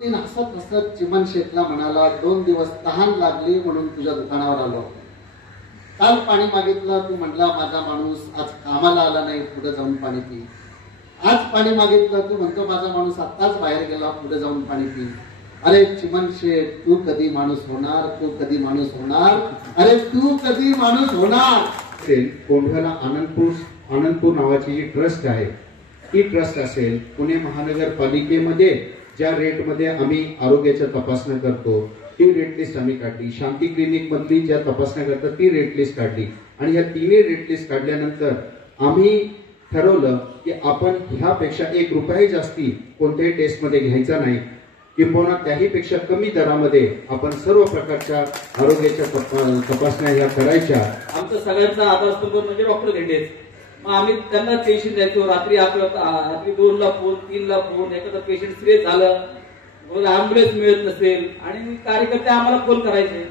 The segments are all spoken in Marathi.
तीन हसत हसत चिमण शेठला म्हणाला, 2 दिवस तहान लागली म्हणून तुझ्या दुकानावर आलो. काल पाणी मागितलं, तू म्हटला माझा माणूस आज कामाला आला नाही, पुढे जाऊन पाणी पी. आज पाणी मागितलं, तू म्हणतो माझा माणूस आत्ताच बाहेर गेला, पुढे जाऊन पाणी पी. अरे चिमण शेठ, तू कधी माणूस होणार, तू कधी माणूस होणार, अरे तू कधी माणूस होणार. कोंढव्याला आनंदपूर नावाची जी ट्रस्ट आहे, ती ट्रस्ट असेल, पुणे महानगरपालिकेमध्ये ज्या रेटमध्ये आम्ही आरोग्याच्या तपासण्या करतो ती रेट लिस्ट आम्ही काढली. शांती क्लिनिक मधली ज्या तपासण्या करतात ती रेट लिस्ट काढली. आणि या तिन्ही रेट लिस्ट काढल्यानंतर आम्ही ठरवलं की आपण ह्यापेक्षा 1 रुपयाही जास्ती कोणत्याही टेस्टमध्ये घ्यायचा नाही, किंबहुना त्याहीपेक्षा कमी दरामध्ये आपण सर्व प्रकारच्या आरोग्याच्या तपासण्या ह्या करायच्या. आमचा सगळ्यांचा आधारस्तंभ म्हणजे डॉक्टर धेंडेच. मग आम्ही त्यांना टेन्शन द्यायचो. रात्री 2ला फोन, 3ला फोन, एखादा पेशंट सिरियस झालं, ॲम्ब्युलन्स मिळत नसेल आणि कार्यकर्ते आम्हाला फोन करायचे.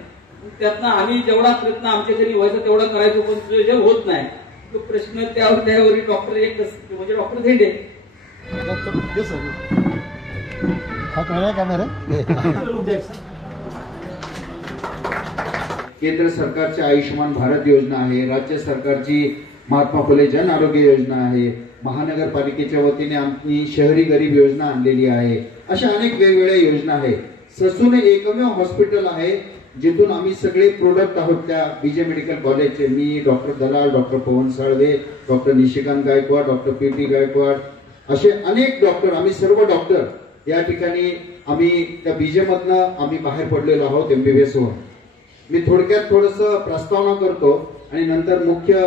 त्यातनं आम्ही जेवढा प्रयत्न आमच्या जरी व्हायचा तेवढा करायचो, पण जे होत नाही तो प्रश्न त्यावर डॉक्टर एक म्हणजे डॉक्टर धेंडे. केंद्र सरकारची आयुष्यमान भारत योजना आहे, राज्य सरकारची महात्मा फुले जन आरोग्य योजना आहे, महानगरपालिकेच्या वतीने आम्ही शहरी गरीब योजना आणलेली आहे. अशा अनेक वेगवेगळ्या योजना आहेत. ससून एकमेव हॉस्पिटल आहे जिथून आम्ही सगळे प्रोडक्ट आहोत त्या बीजे मेडिकल कॉलेजचे. मी, doctor Dalal, doctor Pavan Salve, doctor Nishikant Gaikwad, doctor PT. Gaikwad, असे अनेक डॉक्टर, आम्ही सर्व डॉक्टर या ठिकाणी आम्ही त्या बीजे मधनं आम्ही बाहेर पडलेलो आहोत MBBS होऊन. मी थोडक्यात थोडस प्रस्तावना करतो आणि नंतर मुख्य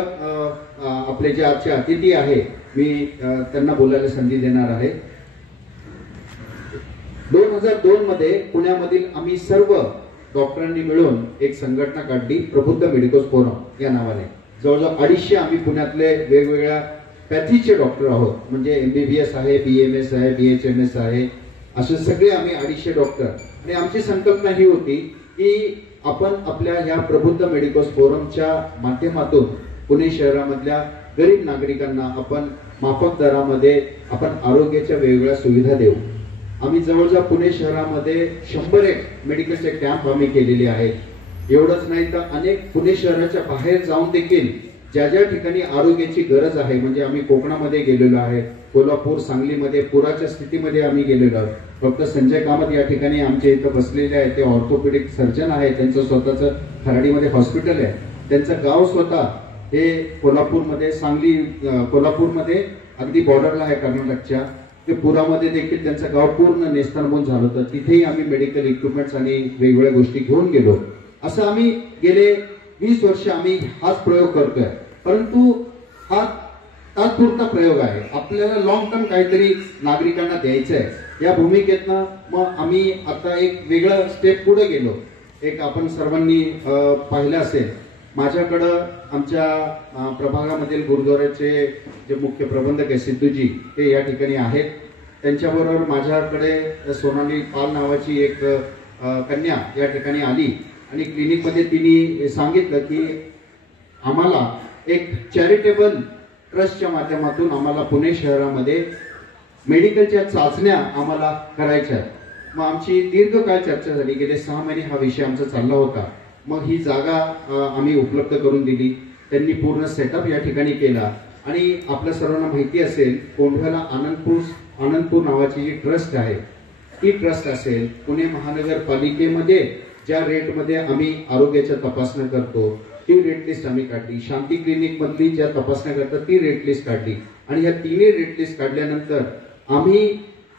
आपले जे आजचे अतिथी आहे मी त्यांना बोलायला संधी देणार आहे. 2002 मध्ये पुण्यामधील आम्ही सर्व डॉक्टरांनी मिळून एक संघटना काढली, प्रबुद्ध मेडिकोस फोरम या नावाने. जवळजवळ 250 आम्ही पुण्यातले वेगवेगळ्या पॅथीचे डॉक्टर आहोत. म्हणजे MBBS आहे, BMS आहे, BHMS आहे, असे सगळे आम्ही 250 डॉक्टर. आणि आमची संकल्पना ही होती की आपण आपल्या ह्या प्रबुद्ध मेडिकोस फोरमच्या माध्यमातून पुणे शहरामधल्या गरीब नागरिकांना आपण माफक दरामध्ये आपण आरोग्याच्या वेगवेगळ्या सुविधा देऊ. आम्ही जवळजवळ पुणे शहरामध्ये 100 मेडिकलचे कॅम्प आम्ही केलेले आहेत. एवढंच नाही तर अनेक पुणे शहराच्या बाहेर जाऊन देखील ज्या ज्या ठिकाणी आरोग्याची गरज आहे, म्हणजे आम्ही कोकणामध्ये गेलेलो आहे, कोल्हापूर, सांगलीमध्ये पुराच्या स्थितीमध्ये आम्ही गेलेलो आहोत. डॉक्टर संजय कामत या ठिकाणी आमच्या इथं बसलेले आहेत. ते ऑर्थोपेडिक सर्जन आहे, त्यांचं स्वतःचं खराडीमध्ये हॉस्पिटल आहे. त्यांचं गाव स्वतः हे कोल्हापूरमध्ये, कोल्हापूरमध्ये अगदी बॉर्डरला आहे कर्नाटकच्या. ते पुरामध्ये देखील त्यांचं गाव पूर्ण नेस्तनाबूत झालं होतं. तिथेही आम्ही मेडिकल इक्विपमेंट्स आणि वेगवेगळ्या गोष्टी घेऊन गेलो. असं आम्ही गेले 20 वर्ष आम्ही हाच प्रयोग करतोय. परंतु हा तात्पुरता प्रयोग आहे. आपल्याला लॉंग टर्म काहीतरी नागरिकांना द्यायचं आहे. या भूमिकेतनं मग आम्ही आता एक वेगळं स्टेप पुढे गेलो. एक आपण सर्वांनी पाहिलं असेल, माझ्याकडं आमच्या प्रभागामधील गुरुद्वाराचे जे मुख्य प्रबंधक आहे सिद्धूजी, ते या ठिकाणी आहेत. त्यांच्याबरोबर माझ्याकडे सोनाली पाल नावाची एक कन्या या ठिकाणी आली आणि क्लिनिकमध्ये तिने सांगितलं की आम्हाला एक चॅरिटेबल ट्रस्टच्या माध्यमातून आम्हाला पुणे शहरामध्ये मेडिकलच्या चाचण्या आम्हाला करायच्या. मग आमची दीर्घकाळ चर्चा झाली. गेले 6 महिने हा विषय आमचा चालला होता. मग ही जागा आम्ही उपलब्ध करून दिली. त्यांनी पूर्ण सेटअप या ठिकाणी केला. आणि आपल्या सर्वांना माहिती असेल, कोंढव्याला आनंदपूर नावाची जी ट्रस्ट आहे, ती ट्रस्ट असेल, पुणे महानगरपालिकेमध्ये ज्या रेटमध्ये आम्ही आरोग्याच्या तपासण्या करतो ती रेट लिस्ट आम्ही काढली. शांती क्लिनिक मधली ज्या तपासण्या करतात ती रेट लिस्ट काढली. आणि या तिन्ही रेट लिस्ट काढल्यानंतर आम्ही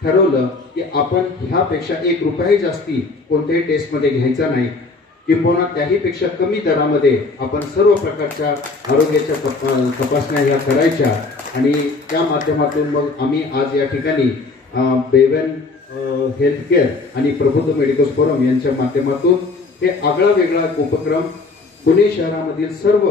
ठरवलं की आपण ह्यापेक्षा 1 रुपयाही जास्ती कोणत्याही टेस्टमध्ये घ्यायचा नाही, किंबहुना त्याहीपेक्षा कमी दरामध्ये आपण सर्व प्रकारच्या आरोग्याच्या तपासण्या ह्या करायच्या. आणि त्या माध्यमातून मग आम्ही आज या ठिकाणी बेवन हेल्थकेअर आणि प्रबुद्ध मेडिकल फोरम यांच्या माध्यमातून हे आगळा वेगळा उपक्रम पुणे शहरामधील सर्व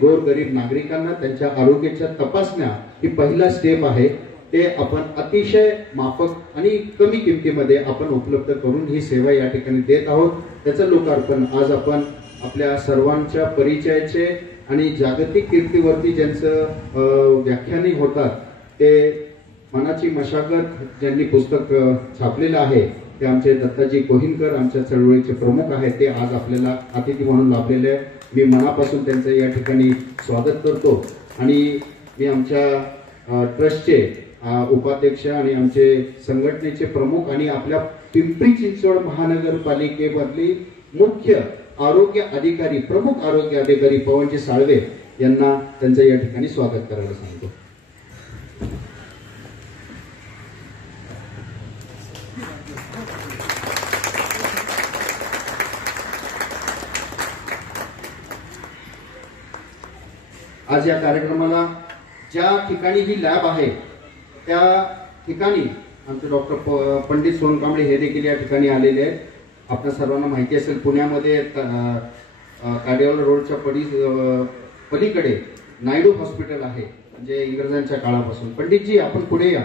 गोरगरीब नागरिकांना त्यांच्या आरोग्याच्या तपासण्या ही पहिला स्टेप आहे. ते आपण अतिशय माफक आणि कमी किमतीमध्ये आपण उपलब्ध करून ही सेवा या ठिकाणी देत आहोत. त्याचं लोकार्पण आज आपण आपल्या सर्वांच्या परिचयाचे आणि जागतिक कीर्तीवरती ज्यांचं व्याख्याने होतात ते मनाची मशागत ज्यांनी पुस्तक छापलेलं आहे ते आमचे दत्ताजी कोहिनकर आमच्या चळवळीचे प्रमुख आहेत, ते आज आपल्याला अतिथी म्हणून लाभलेले आहे. मी मनापासून त्यांचं या ठिकाणी स्वागत करतो आणि मी आमच्या ट्रस्टचे उपाध्यक्ष आणि आमचे संघटनेचे प्रमुख आणि आपल्या पिंपरी चिंचवड महानगरपालिकेमधली मुख्य आरोग्य अधिकारी, प्रमुख आरोग्य अधिकारी पवनजी साळवे यांना त्यांचं या ठिकाणी स्वागत करायला सांगतो. आज या कार्यक्रमाला ज्या ठिकाणी ही लॅब आहे त्या ठिकाणी आमचे डॉक्टर पंडित सोनकांबळे हे देखील या ठिकाणी आलेले आहेत. आपल्या सर्वांना माहिती असेल, पुण्यामध्ये काडेवाला रोडच्या पलीकडे नायडू हॉस्पिटल आहे, म्हणजे इंग्रजांच्या काळापासून. पंडितजी आपण पुढे या.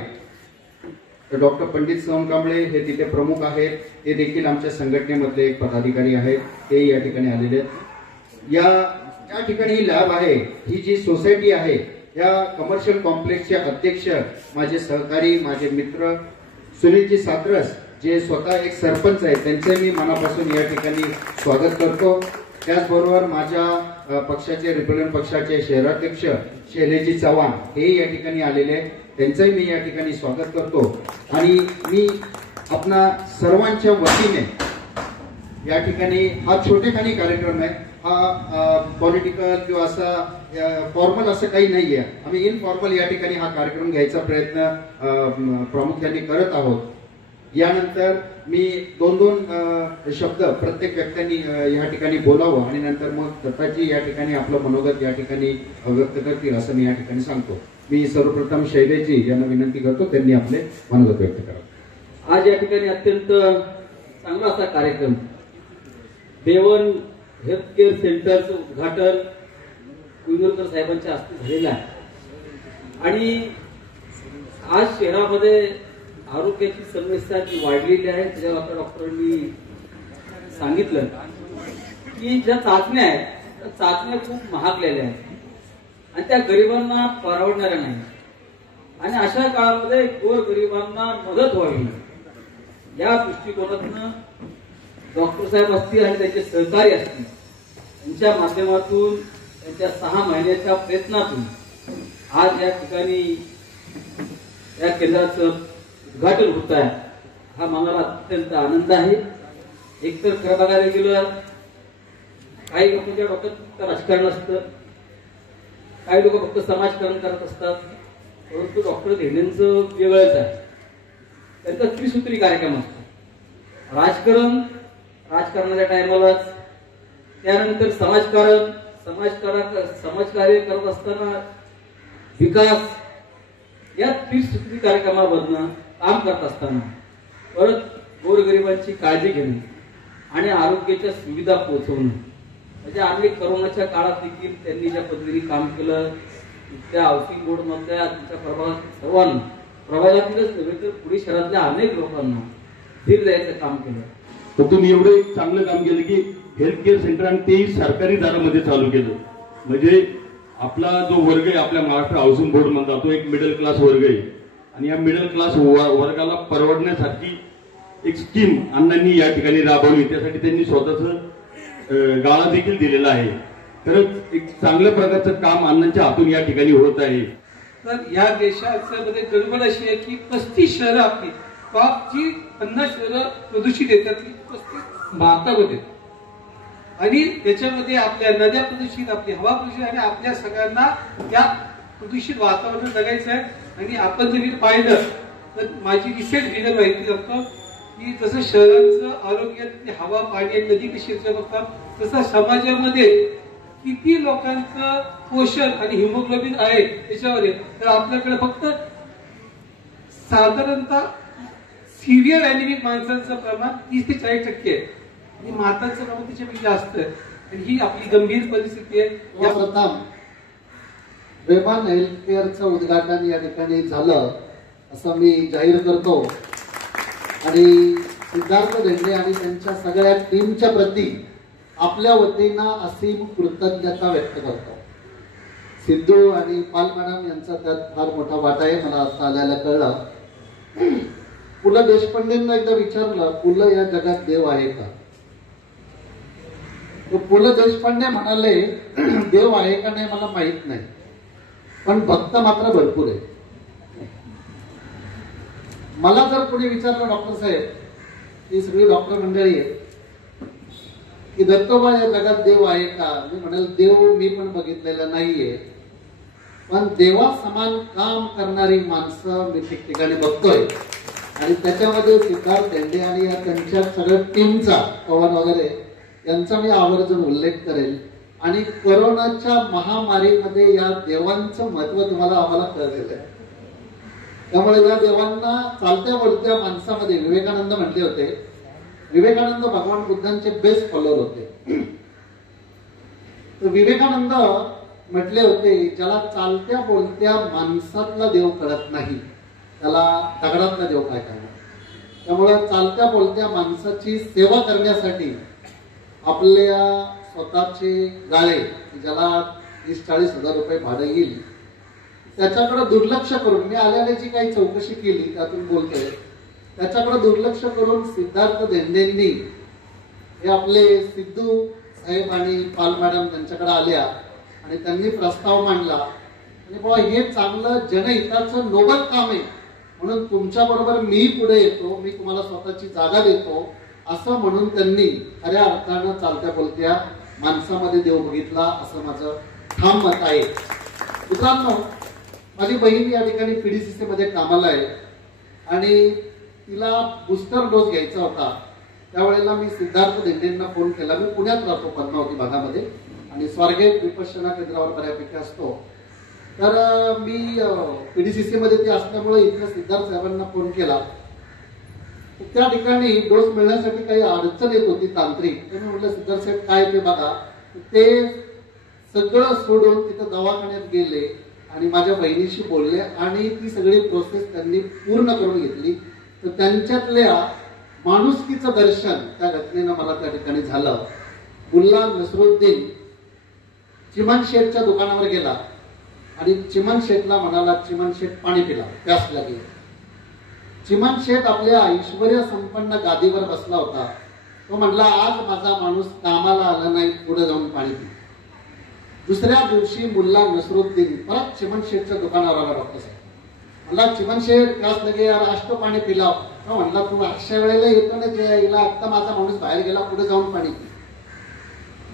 तर डॉक्टर पंडित सोनकांबळे हे तिथे प्रमुख आहेत, ते देखील आमच्या संघटनेमधले एक पदाधिकारी आहेत, ते या ठिकाणी आलेले आहेत. या ठिकाणी ही लॅब आहे, ही जी सोसायटी आहे, या कमर्शियल कॉम्प्लेक्सचे अध्यक्ष माझे सहकारी, माझे मित्र सुनीलजी सातरस, जे स्वतः एक सरपंच आहेत, त्यांचे मी मनापासून या ठिकाणी स्वागत करतो. त्याचबरोबर माझ्या पक्षाचे रिपब्लिकन पक्षाचे शहराध्यक्ष शैलेशजी चव्हाण हे या ठिकाणी आलेले आहेत, त्यांचंही मी या ठिकाणी स्वागत करतो. आणि मी आपणा सर्वांच्या वतीने या ठिकाणी हा छोटेखानी कार्यक्रम आहे, हा पॉलिटिकल किंवा असा फॉर्मल असं काही नाहीये, आम्ही इनफॉर्मल या ठिकाणी हा कार्यक्रम घ्यायचा प्रयत्न प्रामुख्याने करत आहोत. यानंतर मी दोन शब्द प्रत्येक व्यक्तींनी या ठिकाणी बोलावं आणि नंतर मग दत्ताजी या ठिकाणी आपलं मनोगत या ठिकाणी व्यक्त करतील असं मी या ठिकाणी सांगतो. मी सर्वप्रथम शैलेशजी यांना विनंती करतो, त्यांनी आपले मनोगत व्यक्त करावं. आज या ठिकाणी अत्यंत चांगला असा कार्यक्रम देवन हेल्थ केअर सेंटरचं उद्घाटन कुंदूरकर साहेबांच्या हस्ते झालेलं आहे. आणि आज शहरामध्ये आरोग्याची समस्या जी वाढलेली आहे त्याच्यावर आता डॉक्टरांनी सांगितलं की ज्या चाचण्या आहेत त्या चाचण्या खूप महागलेल्या आहेत आणि त्या गरिबांना परवडणाऱ्या नाही. आणि अशा काळामध्ये गोरगरिबांना मदत व्हावी या दृष्टिकोनातून डॉक्टर साहेब असतील आणि त्यांचे सहकारी असतील यांच्या माध्यमातून त्यांच्या 6 महिन्याच्या प्रयत्नातून आज या ठिकाणी या केंद्राचं उद्घाटन होत आहे. हा मला अत्यंत आनंद आहे. एकतर खरं बघायला गेलं काही लोकांच्या डोक्यात राजकारण असतं, काही लोक फक्त समाजकारण करत असतात, परंतु डॉक्टर धेंडेंचं वेगळंच आहे. त्यांचा त्रिसूत्री कार्यक्रम असतो. राजकारणाच्या टायमालाच, त्यानंतर समाजकार्य करत असताना विकास, या त्रिसूत्री कार्यक्रमामधनं काम करत असताना परत गोरगरिबांची काळजी घेणं आणि आरोग्याच्या सुविधा पोहोचवणं. म्हणजे आम्ही करोनाच्या काळात देखील त्यांनी ज्या पद्धतीने काम केलं, त्या हाऊसिंग बोर्ड मधल्या तुमच्या सर्वांना, प्रभागातीलच नव्हे तर पुणे शहरातल्या अनेक लोकांना धीर द्यायचं काम केलं. तर तुम्ही एवढं एक चांगलं काम केलं की हेल्थ केअर सेंटर आणि तेही सरकारी दरामध्ये चालू केलं. म्हणजे आपला जो वर्ग आहे आपल्या महाराष्ट्र हाऊसिंग बोर्ड मधला तो एक मिडल क्लास वर्ग आहे आणि या मिडल क्लास वर्गाला परवडण्यासाठी एक स्कीम अण्णांनी या ठिकाणी राबवली. त्यासाठी त्यांनी स्वतःच गाळा देखील दिलेला आहे. खरंच एक चांगल्या प्रकारचं काम अण्णांच्या हातून या ठिकाणी होत आहे. तर या देशामध्ये गडबड अशी आहे की 35 शहरं आपली जी 50 शहरं प्रदूषित येतात ती 35 भारतामध्ये, आणि त्याच्यामध्ये आपल्या नद्या प्रदूषित, आपली हवा प्रदूषित, आणि आपल्या सगळ्यांना या प्रदूषित वातावरण जगायचं आहे. आणि आपण जरी पाहिलं तर माझी रिसेंट व्हिडिओ माहिती करतो की जसं शहरांचं आरोग्यात हवा, पाणी, नदी कशी बघतात, तसं समाजामध्ये किती लोकांचं पोषण आणि हिमोग्लोबिन आहे त्याच्यावर आहे. तर आपल्याकडे फक्त साधारणतः सिव्हिअर अॅनिमिक माणसांचं प्रमाण 30 ते 40% आहे आणि मातांचं प्रमाण त्याच्यापेक्षा जास्त आहे. आणि ही आपली गंभीर परिस्थिती आहे. प्रथम रेमन हेल्थ केअरचं उद्घाटन या ठिकाणी झालं असं मी जाहीर करतो आणि सिद्धार्थ धेंडे आणि त्यांच्या सगळ्या टीमच्या प्रती आपल्या वतीनं असीम कृतज्ञता व्यक्त करतो. सिद्धू आणि पाल मॅडम यांचा त्यात फार मोठा वाटा आहे, मला आता आल्याला कळलं. पु ल देशपांडेंना एकदा विचारलं, पु ल या जगात देव आहे का? तो पु ल देशपांडे म्हणाले, देव आहे का नाही मला माहित नाही, पण भक्त मात्र भरपूर आहे. मला जर कोणी विचारलं, डॉक्टर साहेब, ही सगळी डॉक्टर मंडळी आहे, की दत्तोबा या जगात देव आहे का? मी म्हणाल, देव मी पण बघितलेला नाहीये, पण देवा समान काम करणारी माणसं मी ठिकठिकाणी बघतोय. आणि त्याच्यामध्ये सिद्धार्थ धेंडे आणि या त्यांच्या सगळ्या टीमचा, पवन वगैरे यांचा मी आवर्जून उल्लेख करेल. आणि कोरोनाच्या महामारीमध्ये या देवांचं महत्व तुम्हाला आम्हाला कळलेलं आहे. त्यामुळे या देवांना चालत्या बोलत्या माणसामध्ये विवेकानंद म्हटले होते, विवेकानंद भगवान बुद्धांचे बेस्ट फॉलोअर होते. तर विवेकानंद म्हटले होते, ज्याला चालत्या बोलत्या माणसातला देव कळत नाही त्याला दगडातला देव काय करणार. त्यामुळे चालत्या बोलत्या माणसाची सेवा करण्यासाठी आपल्या स्वतःचे गाळे, ज्याला 30-40 हजार रुपये भाडं येईल, त्याच्याकडे दुर्लक्ष करून, मी आल्याची काही चौकशी केली त्यातून बोलतोय, त्याच्याकडे दुर्लक्ष करून सिद्धार्थ धेंडेंनी, हे आपले सिद्धू साहेब आणि पाल मॅडम त्यांच्याकडे आल्या आणि त्यांनी प्रस्ताव मांडला आणि बाबा हे चांगलं जनहिताचं नोबल काम आहे, म्हणून तुमच्या बरोबर मी पुढे येतो, मी तुम्हाला स्वतःची जागा देतो, असं म्हणून त्यांनी खऱ्या अर्थानं चालत्या बोलत्या माणसामध्ये देव बघितला, असं माझं ठाम मत आहे. मित्रांनो, माझी बहीण या ठिकाणी पीडीसीसी मध्ये कामाला आहे आणि तिला बूस्टर डोस घ्यायचा होता. त्यावेळेला मी सिद्धार्थ धेंडेंना फोन केला. मी पुण्यात राहतो, पद्मावती भागामध्ये, आणि स्वारगेट विपश्यना केंद्रावर बऱ्यापैकी असतो. तर मी पीडीसीसी मध्ये ते असल्यामुळे इथल्या सिद्धार्थ साहेबांना फोन केला. त्या ठिकाणी डोस मिळण्यासाठी काही अडचण येत होती तांत्रिक. त्यांनी म्हटलं, सिद्धार्थ साहेब काय ते बघा. ते सगळं सोडून तिथं दवाखान्यात गेले आणि माझ्या बहिणीशी बोलले आणि ती सगळी प्रोसेस त्यांनी पूर्ण करून घेतली. तर त्यांच्यातल्या माणुसकीचं दर्शन त्या घटनेनं मला त्या ठिकाणी झालं. मुल्ला नसरुद्दीन चिमण शेठच्या दुकानावर गेला आणि चिमण शेठला म्हणाला, चिमण शेठ पाणी पिला, प्यास लागली. चिमण शेठ आपल्या ऐश्वर्य संपन्न गादीवर बसला होता. तो म्हणला, आज माझा माणूस कामाला आला नाही, पुढे जाऊन पाणी पी. दुसऱ्या दिवशी मुल्ला नसरुद्दीन परत चिमण शेठच्या दुकानावर आला. डॉक्टर साहेब म्हणला, चिमण शेठ प्यास लगे यार, आज तो पाणी पिला. तो म्हणला, तू अशा वेळेला येतो ना, जे यायला आत्ता माझा माणूस बाहेर गेला, पुढे जाऊन पाणी पी.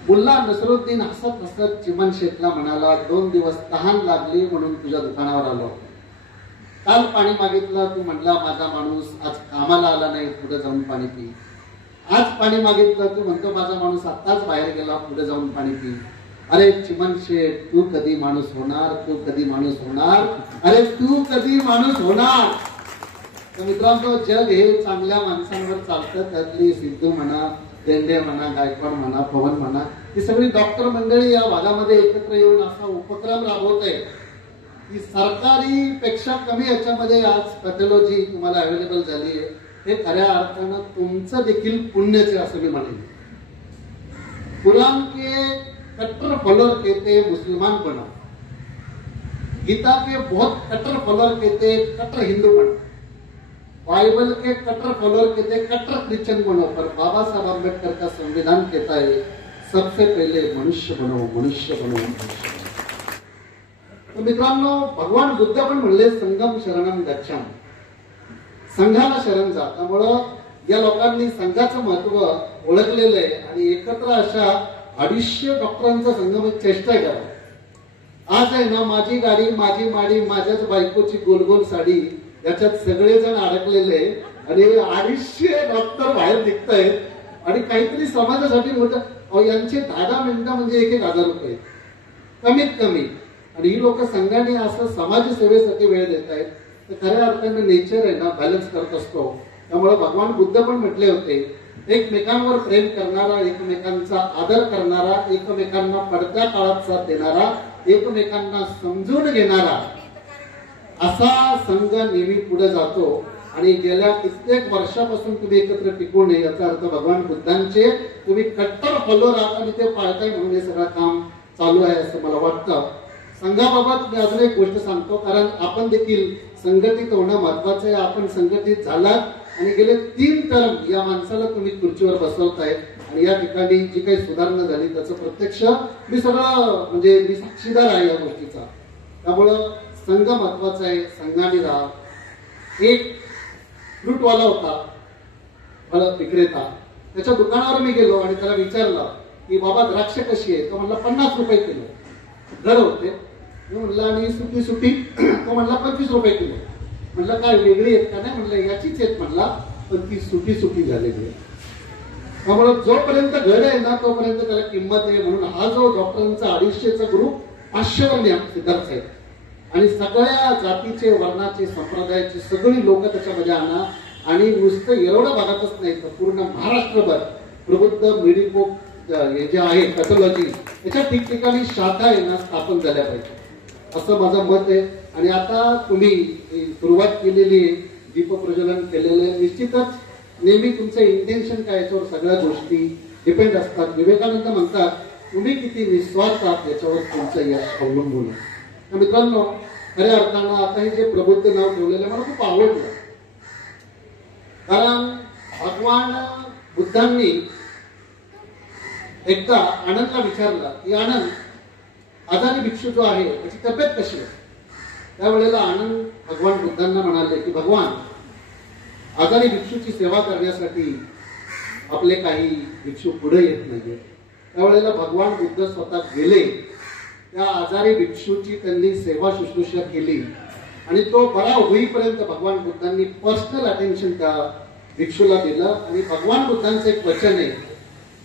मुल्ला नसरुद्दीन हसत हसत चिमण शेठला म्हणाला, 2 दिवस तहान लागली म्हणून तुझ्या दुकानावर आलो. काल पाणी मागितलं, तू म्हणला माझा माणूस आज कामाला आला नाही, पुढे जाऊन पाणी पी. आज पाणी मागितलं, तू म्हणतो माझा माणूस आत्ताच बाहेर गेला, पुढे जाऊन पाणी पी. अरे चिमण शेठ, तू कधी माणूस होणार, तू कधी माणूस होणार, अरे तू कधी माणूस होणार. तर मित्रांनो, जग हे चांगल्या माणसांवर चालतं. त्यातली सिद्धू म्हणा, धेंडे म्हणा, गायकवाड म्हणा, पवन म्हणा, ही सगळी डॉक्टर मंडळी या भागामध्ये एकत्र येऊन असा उपक्रम राबवत आहे की सरकारी पेक्षा कमी याच्यामध्ये आज पॅथॉलॉजी तुम्हाला अवेलेबल झाली आहे. हे खऱ्या अर्थानं तुमचं देखील पुण्यच आहे असं मी म्हणेन. कुरान के कट्टर फॉलोअर कहते मुसलमान बनो, गीता के बहुत कट्टर फॉलोअर कहते कट्टर हिंदू बनो, बाइबल के कट्टर फॉलोअर कहते कट्टर क्रिश्चियन बनो, पर बाबा साहब अम्बेडकर का संविधान कहता है सबसे पहले मनुष्य बनो, मनुष्य बनो, मनुष्य बनो. तर मित्रांनो, भगवान बुद्ध पण म्हणले संगम शरणम गच्छाम, संघाला शरण जा. त्यामुळं या लोकांनी संघाचं महत्व ओळखलेलं आहे आणि एकत्र अशा 250 डॉक्टरांचा संगम चेष्टा करा. आज आहे ना, माझी गाडी माझी माडी माझ्याच बायकोची गोलगोल साडी, याच्यात सगळेजण अडकलेले आणि 250 डॉक्टर बाहेर निघतायत आणि काहीतरी समाजासाठी मोठं. यांचे 10 मिनिटं म्हणजे 1,000 रुपये कमीत कमी. आणि ही लोक संघाने असं समाजसेवेसाठी वेळ देत आहेत. तर खऱ्या अर्थाने नेचर आहे ना, बॅलन्स करत असतो. त्यामुळे भगवान बुद्ध पण म्हटले होते, एकमेकांवर प्रेम करणारा, एकमेकांचा आदर करणारा, एकमेकांना पडत्या काळात साथ देणारा, एकमेकांना समजून घेणारा असा संघ नेहमी पुढे जातो. आणि गेल्या कित्येक वर्षापासून तुम्ही एकत्र टिकू नये, याचा अर्थ भगवान बुद्धांचे तुम्ही कट्टर फॉलोअर आहात आणि ते पाळताय म्हणून हे सगळं काम चालू आहे असं मला वाटतं. संघाबाबत मी अजून एक गोष्ट सांगतो, कारण आपण देखील संघटित होणं महत्वाचं आहे. आपण संघटित झालात आणि गेले 3 टर्म या माणसाला तुम्ही खुर्चीवर बसवताय आणि या ठिकाणी जी काही सुधारणा झाली त्याचं प्रत्यक्ष मी सगळं म्हणजे मी साक्षीदार आहे या गोष्टीचा. त्यामुळं संघ महत्वाचा आहे, संघाने राहा. एक फ्रूटवाला होता, फळ विक्रेता, त्याच्या दुकानावर मी गेलो आणि त्याला विचारलं की बाबा द्राक्ष कशी आहे? तो म्हणला 50 रुपये किलो. दर होते. मी म्हणलं आणि सुटी सुटी? तो म्हणला 25 रुपये किलो. म्हणलं काय वेगळी आहेत का? नाही म्हणलं याचीच आहेत म्हणला, पण ती सुटी सुटी झालेली आहे. त्यामुळे जोपर्यंत घड आहे ना तोपर्यंत त्याला किंमत आहे. म्हणून हा जो डॉक्टरांचा 250चा ग्रुप 500 वर न्या सिद्धार्थ साहेब आणि सगळ्या जातीचे, वर्णाचे, संप्रदायाचे सगळी लोक त्याच्यामध्ये आणा आणि नुसतं एवढं भागातच नाही तर पूर्ण महाराष्ट्रभर प्रबुद्ध मेडिको हे जे आहे पॅथॉलॉजी याच्या ठिकठिकाणी शाखा आहे ना स्थापन झाल्या पाहिजे असं माझं मत आहे. आणि आता तुम्ही सुरुवात केलेली आहे, दीपप्रज्वलन केलेलं आहे. निश्चितच नेहमी तुमचं इंटेन्शन काय याच्यावर सगळ्या गोष्टी डिपेंड असतात. विवेकानंद म्हणतात तुम्ही किती निस्वार्थ आहात याच्यावर तुमचं यश अवलंबून आहे. तर मित्रांनो, खऱ्या अर्थानं आता हे जे प्रबुद्ध नाव ठेवलेलं मला खूप आवडलं. कारण भगवान बुद्धांनी एकदा आनंदला विचारलं की आनंद, आजारी भिक्षू जो आहे त्याची तब्येत कशी आहे? त्यावेळेला आनंद भगवान बुद्धांना म्हणाले की भगवान, आजारी भिक्षूची सेवा करण्यासाठी आपले काही भिक्षू पुढे येत नाहीये. त्यावेळेला भगवान बुद्ध स्वतः गेले, त्या आजारी भिक्षूची त्यांनी सेवा शुश्रूषा केली आणि तो बरा होईपर्यंत भगवान बुद्धांनी पर्सनल अटेन्शन त्या भिक्षूला दिलं. आणि भगवान बुद्धांचं एक वचन आहे,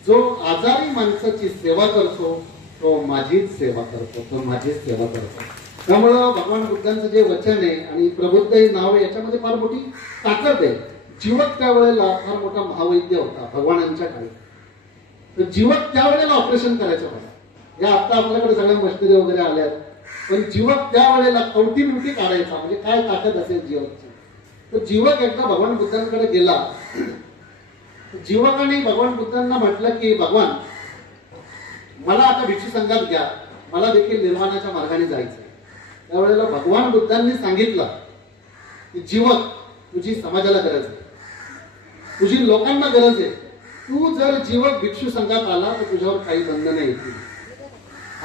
जो आजारी माणसाची सेवा करतो तो माझीच सेवा करतो, तो माझीच सेवा करतो. त्यामुळं भगवान बुद्धांचं जे वचन आहे आणि प्रबुद्ध हे नाव आहे याच्यामध्ये फार मोठी ताकद आहे. जीवक त्यावेळेला फार मोठा महावैद्य होता भगवानांच्या काळी. तर जीवक त्यावेळेला ऑपरेशन करायचं होतं. या आता आपल्याकडे सगळ्या मशिनरी वगैरे आल्यात, पण जीवक त्यावेळेला कवटी बिवटी काढायचा, म्हणजे काय ताकद असेल जीवकची. तर जीवक एकदा भगवान बुद्धांकडे गेला. जीवकाने भगवान बुद्धांना म्हटलं की भगवान, मला आता भिक्षू संघात घ्या, मला देखील निर्वाणाच्या मार्गाने जायचं. त्यावेळेला भगवान बुद्धांनी सांगितलं की जीवक, तुझी समाजाला गरज आहे, तुझी लोकांना गरज आहे. तू जर जीवक भिक्षू संघात आला तर तुझ्यावर काही बंधनं येतील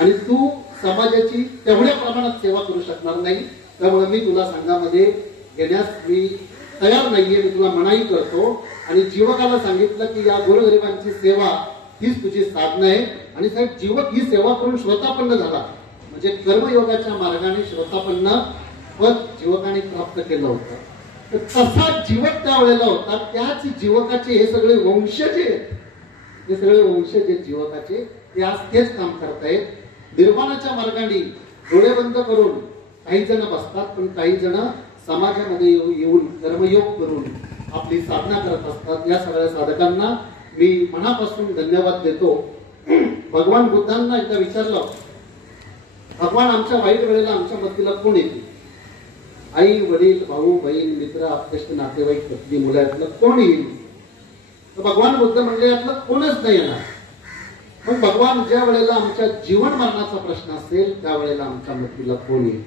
आणि तू समाजाची तेवढ्या प्रमाणात सेवा करू शकणार नाही. त्यामुळे मी तुला संघामध्ये घेण्यास मी तयार नाहीये, मी तुला मनाई करतो. आणि जीवकाला सांगितलं की या गोरगरिबांची सेवा हीच तुझी साधनं आहे. आणि साहेब, जीवक ही सेवा करून श्रोतापन्न झाला, म्हणजे कर्मयोगाच्या मार्गाने श्रोतापन्न पद जीवकाने प्राप्त केलं होतं. तर तसा जीवक त्यावेळेला होता. त्याच जीवकाचे हे सगळे वंशज आहेत, हे सगळे वंशज आहेत जीवकाचे, ते आज तेच काम करतायत. निर्वाणाच्या मार्गाने डोळे बंद करून काही जण बसतात, पण काही जण समाजामध्ये येऊन कर्मयोग करून आपली साधना करत असतात. या सगळ्या साधकांना मी मनापासून धन्यवाद देतो. भगवान बुद्धांना एकदा विचारलं, भगवान, आमच्या वाईट वेळेला आमच्या मदतीला कोण येते? आई, वडील, भाऊ, बहीण, मित्र, आप्तेष्ट, नातेवाईक, पत्नी, मुलं यातलं कोण येईल? तर भगवान बुद्ध म्हणले यातलं कोणच नाही येणार. पण भगवान, ज्या वेळेला आमच्या जीवन मरणाचा प्रश्न असेल त्यावेळेला आमच्या मदतीला कोण येईल?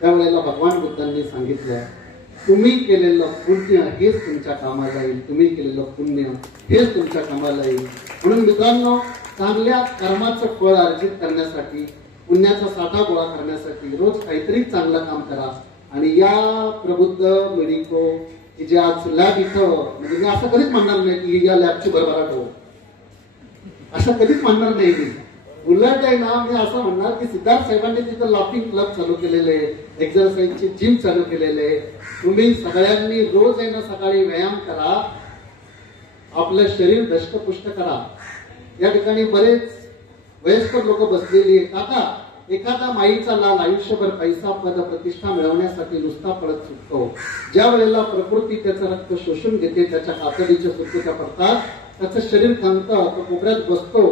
त्यावेळेला भगवान बुद्धांनी सांगितलं, तुम्ही केलेलं पुण्य हेच तुमच्या कामाला येईल, तुम्ही केलेलं पुण्य हेच तुमच्या कामाला येईल. म्हणून मित्रांनो, चांगल्या कर्माचं फळ अर्जित करण्यासाठी, पुण्याचा साठा गोळा करण्यासाठी रोज काहीतरी चांगलं काम करा. आणि या प्रबुद्ध मेडिको की जे आज लॅब इथं, म्हणजे मी असं कधीच म्हणणार नाही की या लॅबची भरभराट हो, असं कधीच म्हणणार नाही मी. उलट आहे ना, मी असं म्हणणार की सिद्धार्थ साहेबांनी तिथं लाफिंग क्लब चालू केलेले, एक्झरसाइजची जिम चालू केलेले. तुम्ही सगळ्यांनी रोज आहे ना सकाळी व्यायाम करा, आपलं शरीर दष्टपुष्ट करा. या ठिकाणी बरेच वयस्कर लोक बसलेली आहेत. काका, एखादा माईचा लाल आयुष्यभर पैसा, पद, प्रतिष्ठा मिळवण्यासाठी नुसता पळत सुटतो. ज्या वेळेला प्रकृती त्याचं रक्त शोषून घेते, त्याच्या कातडीच्या सुटकेच्या पडतात, त्याचं शरीर थांबतं, तो कोपऱ्यात बसतो,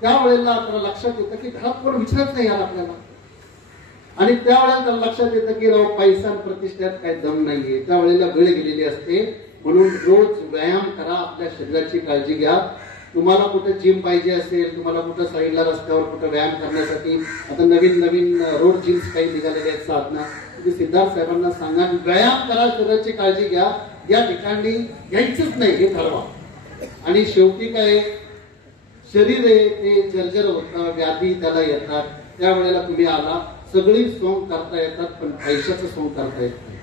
त्यावेळेला त्याला लक्षात येतं की घरात कोण विचारत नाही यार आपल्याला. आणि त्यावेळेला त्याला लक्षात येतं की राव, पैसा प्रतिष्ठेत काही दम नाहीये. त्यावेळेला वेळ गेलेली असते. म्हणून रोज व्यायाम करा, आपल्या शरीराची काळजी घ्या. तुम्हाला कुठे जिम पाहिजे असेल, तुम्हाला कुठं साईडला रस्त्यावर कुठं व्यायाम करण्यासाठी आता नवीन नवीन रोड जिम्स काही निघालेले आहेत साधना, तुम्ही सिद्धार्थ साहेबांना सांगा, व्यायाम करा, शरीराची काळजी घ्या. या ठिकाणी घ्यायचंच नाही हे ठरवा. आणि शेवटी काय, शरीर आहे ते जर्जर होतं, व्याधी त्याला येतात, त्यावेळेला तुम्ही आला, सगळी सोंग करता येतात पण पैशाचं सोंग करता येत नाही.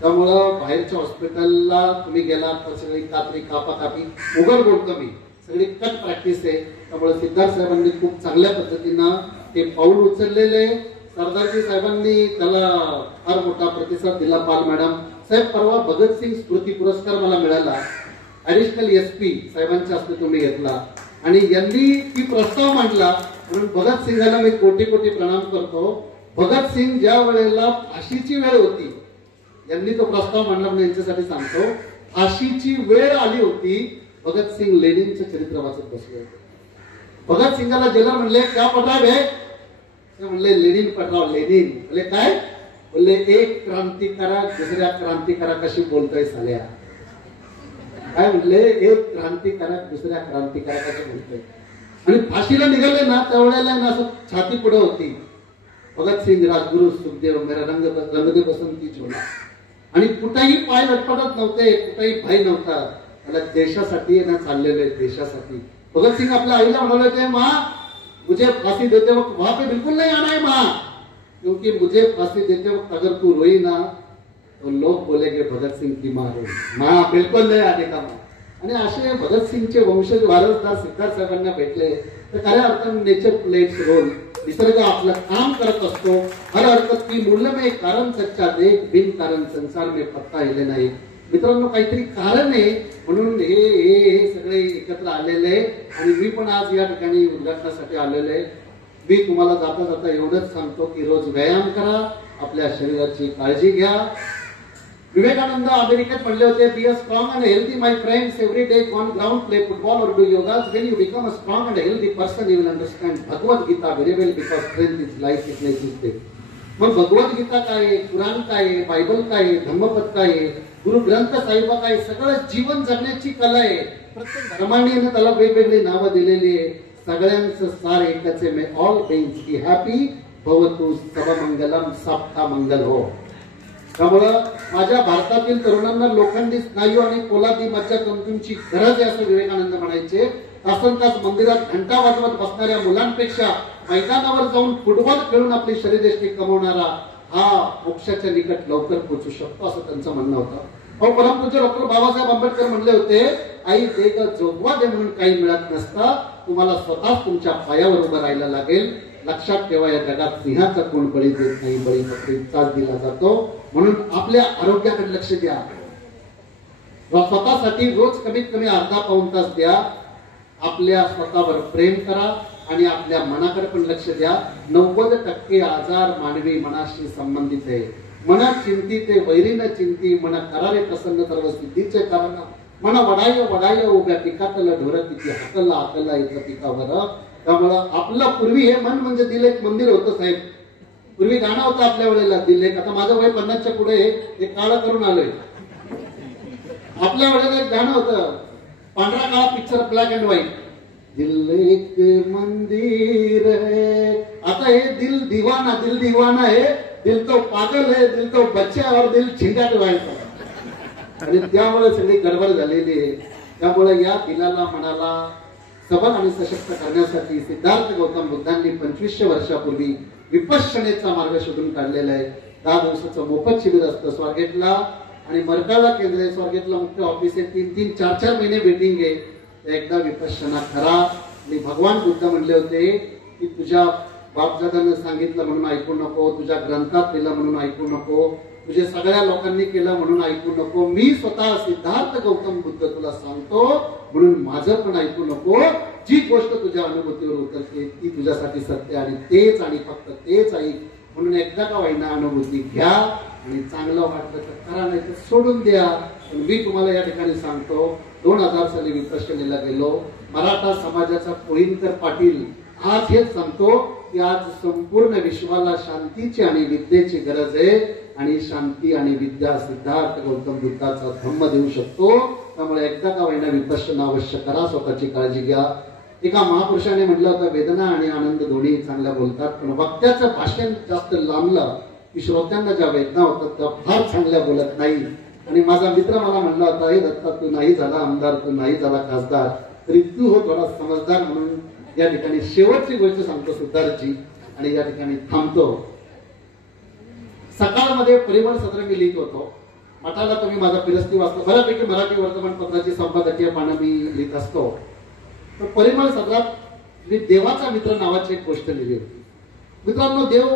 त्यामुळं बाहेरच्या हॉस्पिटलला तुम्ही गेला तर सगळी कात्री कापाकापी, उघड बोलतो मी, सगळी कट प्रॅक्टिस आहे. त्यामुळे सिद्धार्थ साहेबांनी खूप चांगल्या पद्धतीनं ते पाऊल उचललेले. सरदारजी साहेबांनी त्याला फार मोठा प्रतिसाद दिला. पाल मॅडम साहेब, परवा भगतसिंग स्मृती पुरस्कार मला मिळाला, ऍडिशनल SP साहेबांच्या हस्ते तुम्ही घेतला आणि यांनी ती प्रस्ताव मांडला, म्हणून भगतसिंगाला मी कोटी कोटी प्रणाम करतो. भगतसिंग ज्या वेळेला फाशीची वेळ होती, यांनी तो प्रस्ताव मांडला म्हणून यांच्यासाठी सांगतो, फाशीची वेळ आली होती, भगतसिंग लेनिनचं चरित्र वाचत बसले होते. भगतसिंगाला जेलर म्हणले क्या पटाव है, ते म्हणले लेनिन पटाव. लेनिन बोले काय, बोलले एक क्रांतिकारक दुसऱ्या क्रांतिकारकाशी बोलतोय साल्या. काय म्हणले, एक क्रांतिकारक दुसऱ्या क्रांतिकारकाशी बोलतोय. आणि फाशीला निघाले ना त्यावेळेला ना असं छाती पुढे होती, भगतसिंग राजगुरु सुखदेव मेरा रंग दे बसंती झोला. आणि कुठेही पाय लटपटत नव्हते, कुठेही भय नव्हता. त्याला देशासाठी ना चाललेले, देशासाठी. भगतसिंग आपल्या आईला म्हणाले होते, माँ मुझे फांसी देते वक्त वहां पे बिल्कुल नहीं आना है माँ, क्योंकि मुझे फांसी देते वक्त अगर तू रोई ना तो लोग बोलेंगे भगतसिंग की माँ रोई. माँ बिल्कुल नहीं आने का माँ. आणि असे भगतसिंगचे वंशज वारसदार सिद्धार्थ साहेबांना भेटले तर खऱ्या अर्थाने नेचर प्लेट्स रोल. निसर्ग आपलं काम करत असतो. हर हरकत की मूल्य में कारण सच्चा देख, बिन कारण संसार में पत्ता हिले नाही. मित्रांनो, काहीतरी कारण आहे म्हणून हे सगळे एकत्र आलेले. आणि मी पण आज या ठिकाणी उद्घाटनासाठी आलेले. मी तुम्हाला जाता जाता एवढंच सांगतो की रोज व्यायाम करा, आपल्या शरीराची काळजी घ्या. विवेकानंद अमेरिकेत म्हणले होते, be a strong and healthy my friends, every day on ground play football और do yogas. When you become a strong and healthy person you will understand Bhagavadgita very well, because strength is life weakness is death. मग भगवद्गीता काय आहे, कुराण काय आहे, बायबल काय आहे, धम्मपद काय आहे, गुरु ग्रंथ साहिब काय, सगळं जीवन जगण्याची कला आहे. प्रत्येक धर्माने त्याला वेगवेगळी नावं दिलेली आहे. सगळ्यांचं सार एकच आहे, मे ऑल बीइंग्स बी हॅपी भवतु सर्वमंगलम, सबका मंगल हो. त्यामुळं माझ्या भारतातील तरुणांना लोखंडी स्नायू आणि पोलादी मज्जातंतूंची गरज आहे असं विवेकानंद म्हणायचे. तासन तास मंदिरात घंटा वाजवत बसणाऱ्या मुलांपेक्षा मैदानावर जाऊन फुटबॉल खेळून आपली शरीरयष्टी कमवणारा हा मोक्षाच्या निकट लवकर पोहोचू शकतो असं त्यांचं म्हणणं होतं. परमपूज्य डॉक्टर बाबासाहेब आंबेडकर म्हणले होते, आई दे ग जोगवा दे म्हणून काही मिळत नसतं, तुम्हाला स्वतःच तुमच्या पायावर उभं राहायला लागेल. लक्षात ठेवा, या जगात सिंहाचा कोण बळी देत नाही, बळी बकरीचाच दिला जातो. म्हणून आपल्या आरोग्याकडे लक्ष द्या. स्वतःसाठी रोज कमीत कमी अर्धा पाऊण तास द्या. आपल्या स्वतःवर प्रेम करा आणि आपल्या मनाकडे पण लक्ष द्या. 90% आजार मानवी मनाशी संबंधित आहे. मन चिंतिते वैरीन चिंती, मन करारे प्रसन्न सर्व सिद्धीचे कारण. मन वडाय वडाय उभ्या पिकातला ढोर किती हाकला हाकला येतं पिकावर. त्यामुळं आपलं पूर्वी हे मन म्हणजे दिल एक मंदिर होतं साहेब. पूर्वी गाणं होतं आपल्या वेळेला दिल एक. आता माझं वय 50च्या पुढे एक काळं करून आलोय. आपल्या वेळेला एक गाणं होतं, पांढरा काळा पिक्चर, ब्लॅक अँड व्हाईट. दिल एक मंदिर है. आता हे दिल दीवाना है, दिल तो पागल है, दिल तो बच्चा और दिल झिंगाट व्हायचा. आणि त्यामुळे सगळी गडबड झालेली आहे. त्यामुळे या दिलाला मनाला सबल आणि सशक्त करण्यासाठी सिद्धार्थ गौतम बुद्धांनी 2500 वर्षापूर्वी विपश्यनेचा मार्ग शोधून काढलेला आहे. 10 दिवसाचं मोफत शिबिर असतं स्वारगेटला आणि मरकाडला केंद्र आहे. स्वारगेटला मुख्य ऑफिस आहे. 3-3, 4-4 महिने वेटिंग आहे. एकदा विपश्यना करा. आणि भगवान बुद्ध म्हणले होते की तुझ्या बापदादांना सांगितलं म्हणून ऐकू नको, तुझ्या ग्रंथात लिहिलं म्हणून ऐकू नको, तुझे सगळ्या लोकांनी केलं म्हणून ऐकू नको. मी स्वतः सिद्धार्थ गौतम बुद्ध तुला सांगतो म्हणून माझं पण ऐकू नको. जी गोष्ट तुझ्या अनुभूतीवर उतरते ती तुझ्यासाठी सत्य आणि तेच आणि फक्त तेच ऐक. म्हणून एकदा का होईना अनुभूती घ्या आणि चांगलं वाटलं तर करा, नाही तर सोडून द्या. पण मी तुम्हाला या ठिकाणी सांगतो, 2000 साली विपश्यनेला गेलो. मराठा समाजाचा कोळीणकर पाटील आज हेच सांगतो की आज संपूर्ण विश्वाला शांतीची आणि विद्येची गरज आहे आणि शांती आणि विद्या सिद्धार्थ गौतम बुद्धाचा धम्म देऊ शकतो. त्यामुळे एकदा का होईना विपश्यना अवश्य करा. स्वतःची काळजी घ्या. एका महापुरुषाने म्हटलं होतं, वेदना आणि आनंद दोन्ही चांगल्या बोलतात, पण वक्त्याचं भाषण जास्त लांबलं की श्रोत्यांना ज्या वेदना होतात त्या फार चांगल्या बोलत नाही. आणि माझा मित्र मला म्हणला होता, हे दत्ता तू नाही झाला आमदार, तू नाही झाला खासदार, तरी तू हो थोडा समजदार. म्हणून या ठिकाणी शेवटची गोष्ट सांगतो सुद्धारची आणि या ठिकाणी थांबतो. सकाळमध्ये परिमळ सत्र मी लिहित होतो. मठाला तुम्ही माझा फिरस्ती वाचतो, बऱ्यापैकी मराठी वर्तमानपत्राची संपादकीय पानं मी लिहित असतो. तर परिमळ सत्रात मी देवाचा मित्र नावाची एक गोष्ट लिहिली होती. मित्रांनो, देव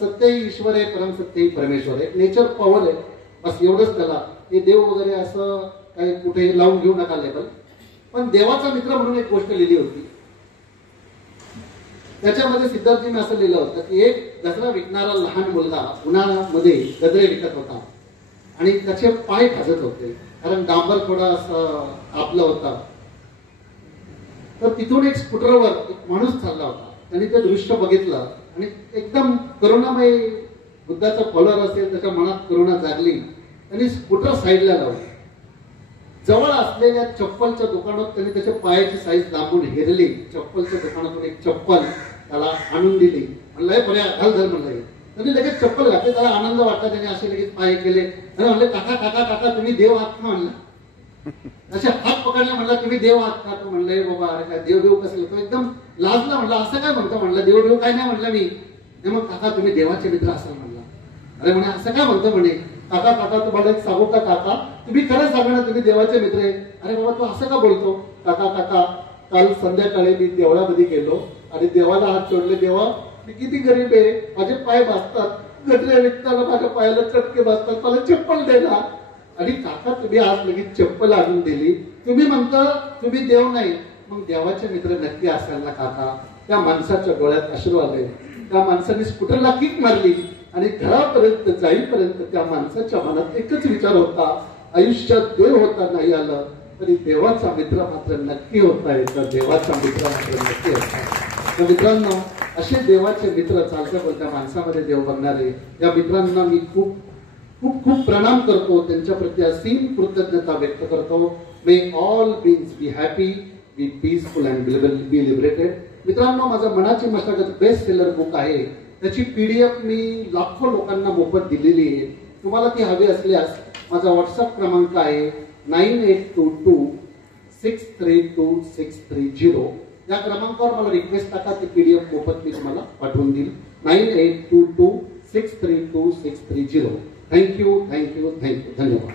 सत्य ही ईश्वर आहे, परम सत्य ही परमेश्वर आहे, नेचर पॉवर आहे, बस एवढंच त्याला. हे देव वगैरे असं काही कुठे लावून घेऊ नका लेबल. पण देवाचा मित्र म्हणून एक गोष्ट लिहिली होती. त्याच्यामध्ये सिद्धार्थजी मी असं लिहिलं होतं की एक गजरा विकणारा लहान मुलगा उन्हाळ्यामध्ये गजरे विकत होता आणि त्याचे पाय भाजत होते, कारण डांबर थोडा असं आपला होता. तर तिथून एक स्कूटरवर एक माणूस चालला होता. त्यांनी ते दृश्य बघितलं आणि एकदम करुणामय बुद्धाचा फॉलोअर असेल, त्याच्या मनात करुणा जागली. त्यांनी स्कूटर साईडला लावली. जवळ असलेल्या चप्पलच्या दुकानात त्यांनी त्याच्या पायाची साईज दाबून हेरली. चप्पलच्या दुकानातून एक चप्पल त्याला आणून दिली. म्हणलं हे पर्या घाल धर म्हणलं. त्यांनी लगेच चप्पल घातली. त्याला आनंद वाटला. त्याने असे लगेच पाय केले आणि म्हणले काका काका काका तुम्ही देव आहात ना म्हणलं. असे हात पकडले. म्हणला तुम्ही देव आहात का? तो म्हणलं बाबा अरे काय देव देव कसं. तो एकदम लाजला. म्हणला असं काय म्हणतो. म्हणलं देव देव काय नाही म्हणलं मी. मग काका तुम्ही देवाचे मित्र असाल म्हणला. अरे म्हणे असं काय म्हणतो म्हणे. काका काका तुम्हाला एक सांगू का काका, तुम्ही खरं सांगा ना तुम्ही देवाचे मित्र आहे. अरे बाबा तू असं का बोलतो. काका काका काल संध्याकाळी मी देवळामध्ये गेलो आणि देवाला हात जोडले. देवा मी किती गरीब आहे, माझे पाय भाजतात, गजरे विकताना माझ्या पायाला चटके भाजतात, मला चप्पल दे ना. आणि काका तुम्ही आज लगेच चप्पल आणून दिली. तुम्ही म्हणता तुम्ही देव नाही, मग देवाचे मित्र नक्की असाल ना काका. त्या माणसाच्या डोळ्यात अश्रू आले. त्या माणसाने स्कूटरला किक मारली आणि घरापर्यंत जाईपर्यंत त्या माणसाच्या मनात एकच विचार होता, आयुष्यात देव होता नाही आलं तरी देवाचा मित्र मात्र नक्की होता येतं. देवाचा मित्र मात्र नक्की होता. तर मित्रांनो, असे देवाचे मित्र चालत्या बोलत्या माणसामध्ये देव बघणारे या मित्रांना मी खूप खूप खूप प्रणाम करतो. त्यांच्या प्रती असीम कृतज्ञता व्यक्त करतो. May all beings be happy, be peaceful and be liberated. मित्रांनो, माझं मनाची मशागत बेस्ट सेलर बुक आहे. त्याची पीडीएफ मी लाखो लोकांना मोफत दिलेली आहे. तुम्हाला ती हवी असल्यास माझा व्हॉट्सअप क्रमांक आहे 9822632630. या क्रमांकावर मला रिक्वेस्ट टाका. ती पीडीएफ मोफत मी तुम्हाला पाठवून देईल. 9822632630. थँक्यू. धन्यवाद.